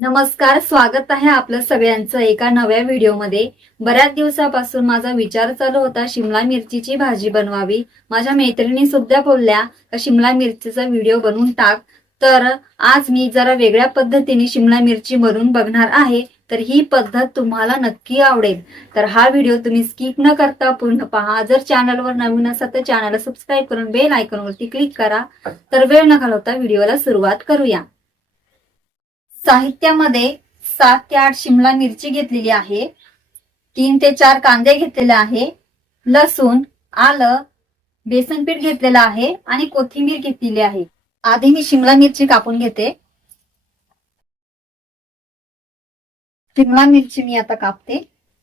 नमस्कार स्वागत आहे आपलं सगळ्यांचं एका नव्या व्हिडिओमध्ये. बऱ्याच दिवसापासून माझा विचार चालू होता शिमला मिरचीची भाजी बनवावी. माझ्या मैत्रिणी सुद्धा बोलल्या शिमला मिरचीचा व्हिडिओ बनवून टाक. तर आज मी जरा वेगळ्या पद्धतीने शिमला मिरची बनवून बघणार आहे तर ही पद्धत तुम्हाला नक्की आवडेल. तर हा व्हिडिओ तुम्ही स्किप न करता पूर्ण पहा. जर चॅनलवर नवीन असाल तर चॅनलला सबस्क्राईब करून बेल आयकॉनवरती क्लिक करा. तर वेळ न घालवता व्हिडिओला सुरुवात करूया. साहित्यामध्ये सात ते आठ शिमला मिरची घेतलेली आहे तीन ते चार कांदे घेतलेले आहे लसूण आलं बेसन पीठ घेतलेलं आहे आणि कोथिंबीर घेतलेली आहे. आधी मी शिमला मिरची कापून घेते. शिमला मिरची मी आता कापते.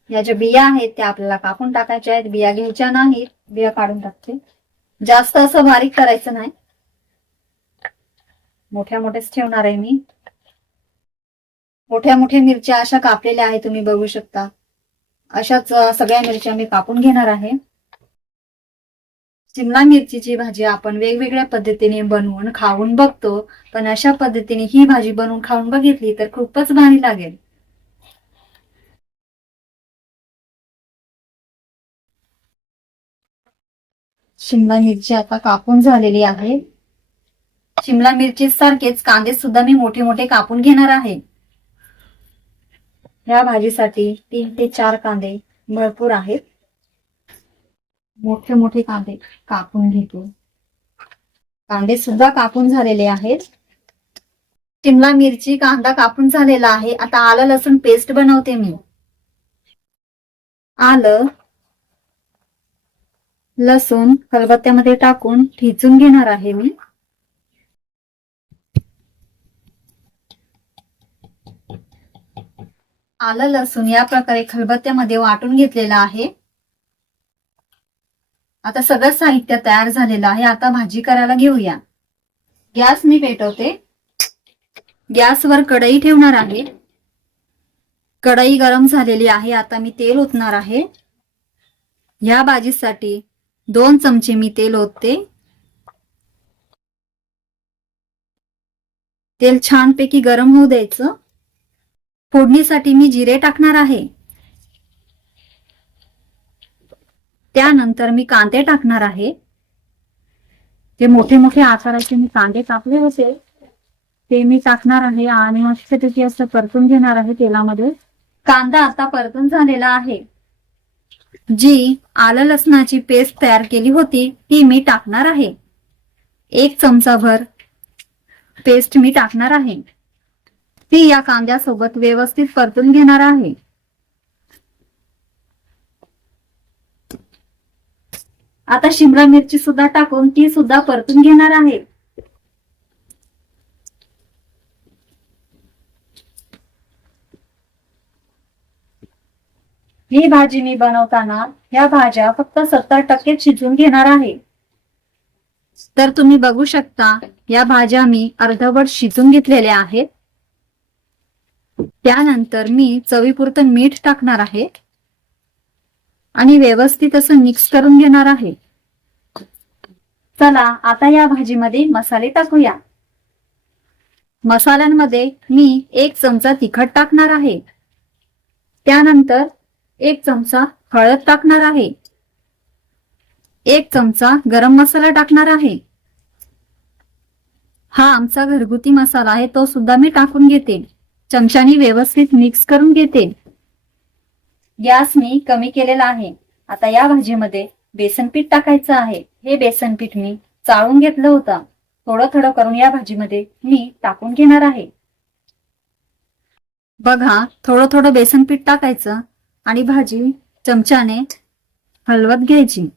या ज्या बिया आहेत त्या आपल्याला कापून टाकायच्या आहेत. बिया घ्यायच्या नाहीत. बिया काढून टाकते. जास्त असं बारीक करायचं नाही. मोठ्या मोठ्याच ठेवणार आहे मी. मोठ्या मोठ्या मिरच्या अशा कापलेल्या आहेत तुम्ही बघू शकता. अशाच सगळ्या मिरच्या मी कापून घेणार आहे. शिमला मिरचीची भाजी आपण वेगवेगळ्या पद्धतीने बनवून खाऊन बघतो. पण अशा पद्धतीने ही भाजी बनवून खाऊन बघितली तर खूपच भारी लागेल. शिमला मिरची आता कापून झालेली आहे. शिमला मिरची सारखेच कांदे सुद्धा मी मोठे मोठे कापून घेणार आहे. ह्या भाजीसाठी तीन ते चार कांदे भरपूर आहेत. मोठे मोठे कांदे कापून घेतो. कांदे सुद्धा कापून झालेले आहेत. शिमला मिरची कांदा कापून झालेला आहे. आता आलं लसूण पेस्ट बनवते मी. आलं लसूण खलबत्त्यामध्ये टाकून ठिचून घेणार आहे मी. आलं लसूण या प्रकारे खलबत्त्यामध्ये वाटून घेतलेलं आहे. आता सगळं साहित्य तयार झालेलं आहे. आता भाजी करायला घेऊया. गॅस मी पेटवते. गॅसवर कढई ठेवणार आहे. कढई गरम झालेली आहे. आता मी तेल ओतणार आहे. ह्या भाजीसाठी दोन चमचे मी तेल ओतते. तेल छानपैकी गरम होऊ द्यायचं. फोडणीसाठी मी जिरे टाकणार आहे. त्यानंतर मी कांदे टाकणार आहे. जे मोठे मोठे आकाराचे मी कांदे कापले होते ते मी टाकणार आहे आणि मस्त त्याची असं परतून घेणार आहे तेलामध्ये. कांदा आता परतून झालेला आहे. जी आलं लसणाची पेस्ट तयार केली होती ती मी टाकणार आहे. एक चमचाभर पेस्ट मी टाकणार आहे. ती या कांद्यासोबत व्यवस्थित परतून घेणार आहे. आता शिमला मिरची सुद्धा टाकून ती सुद्धा परतून घेणार आहे. ही भाजी मी बनवताना या भाज्या फक्त सत्तर टक्के शिजून घेणार आहे. तर तुम्ही बघू शकता या भाज्या मी अर्धवट शिजून घेतलेल्या आहेत. त्यानंतर मी चवीपुरतं मीठ टाकणार आहे. आणि व्यवस्थित असं मिक्स करून घेणार आहे. चला आता या भाजीमध्ये मसाले टाकूया. मसाल्यांमध्ये मी एक चमचा तिखट टाकणार आहे. त्यानंतर एक चमचा हळद टाकणार आहे. एक चमचा गरम मसाला टाकणार आहे. हा आमचा घरगुती मसाला आहे तो सुद्धा मी टाकून घेते. चमच्यानी व्यवस्थित मिक्स करून घेते. गॅस मी कमी केलेला आहे. आता या भाजीमध्ये बेसन पीठ टाकायचं आहे. हे बेसन पीठ मी चाळून घेतलं होतं. थोडं थोडं करून या भाजीमध्ये मी टाकून घेणार आहे. बघा थोडं थोडं बेसन पीठ टाकायचं आणि भाजी चमच्याने हलवत घ्यायची.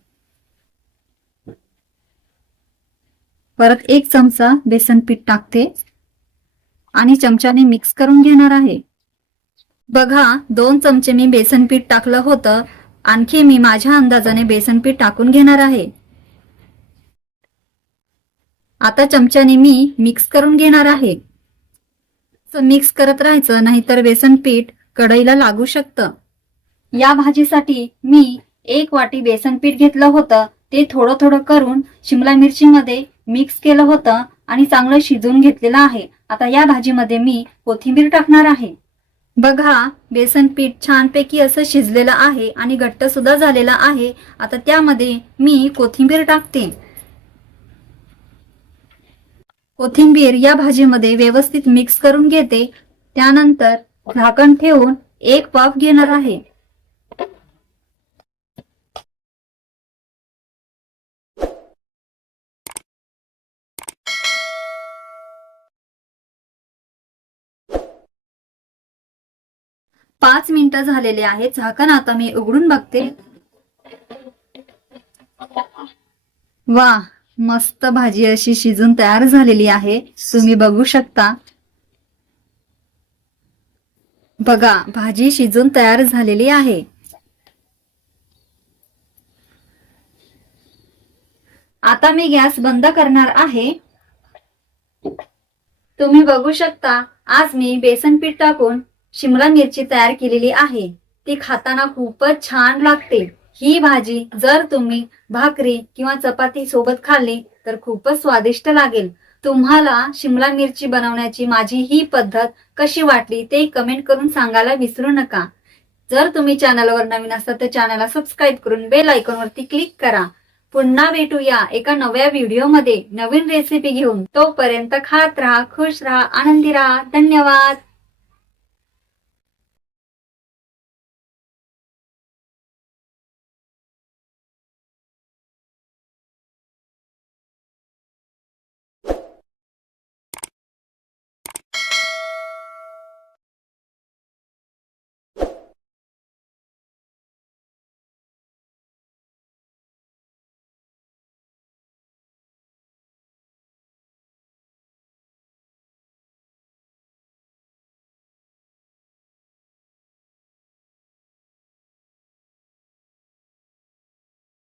परत एक चमचा बेसन पीठ टाकते. आणि चमच्याने मिक्स करून घेणार आहे. बघा दोन चमचे मी बेसन पीठ टाकलं होतं. आणखी मी माझ्या अंदाजाने बेसन पीठ टाकून घेणार आहे. आता चमच्याने मी मिक्स करून घेणार आहे. मिक्स करत राहायचं नाहीतर बेसन पीठ कढईला लागू शकतं. या भाजीसाठी मी एक वाटी बेसन पीठ घेतलं होतं. ते थोडं थोडं करून शिमला मिरची मध्ये मिक्स केलं होतं आणि चांगलं शिजवून घेतलेलं आहे. आता या भाजीमध्ये मी कोथिंबीर टाकणार आहे. बघा बेसन पीठ छानपैकी असं शिजलेलं आहे आणि घट्ट सुद्धा झालेलं आहे. आता त्यामध्ये मी कोथिंबीर टाकते. कोथिंबीर या भाजीमध्ये व्यवस्थित मिक्स करून घेते. त्यानंतर झाकण ठेवून एक वाफ घेणार आहे. पाच मिनिटं झालेले आहेत. झाकण आता मी उघडून बघते. वा मस्त भाजी अशी शिजून तयार झालेली आहे. तुम्ही बघू शकता. बघा भाजी शिजून तयार झालेली आहे. आता मी गॅस बंद करणार आहे. तुम्ही बघू शकता आज मी बेसन पीठ टाकून शिमला मिरची तयार केलेली आहे. ती खाताना खूपच छान लागते. ही भाजी जर तुम्ही भाकरी किंवा चपाती सोबत खाल्ली तर खूपच स्वादिष्ट लागेल. तुम्हाला शिमला मिरची बनवण्याची माझी ही पद्धत कशी वाटली ते कमेंट करून सांगायला विसरू नका. जर तुम्ही चॅनलवर नवीन असाल तर चॅनलला सबस्क्राईब करून बेल आयकॉनवरती क्लिक करा. पुन्हा भेटूया एका नव्या व्हिडिओमध्ये नवीन रेसिपी घेऊन. तोपर्यंत खात राहा खुश राहा आनंदी राहा. धन्यवाद!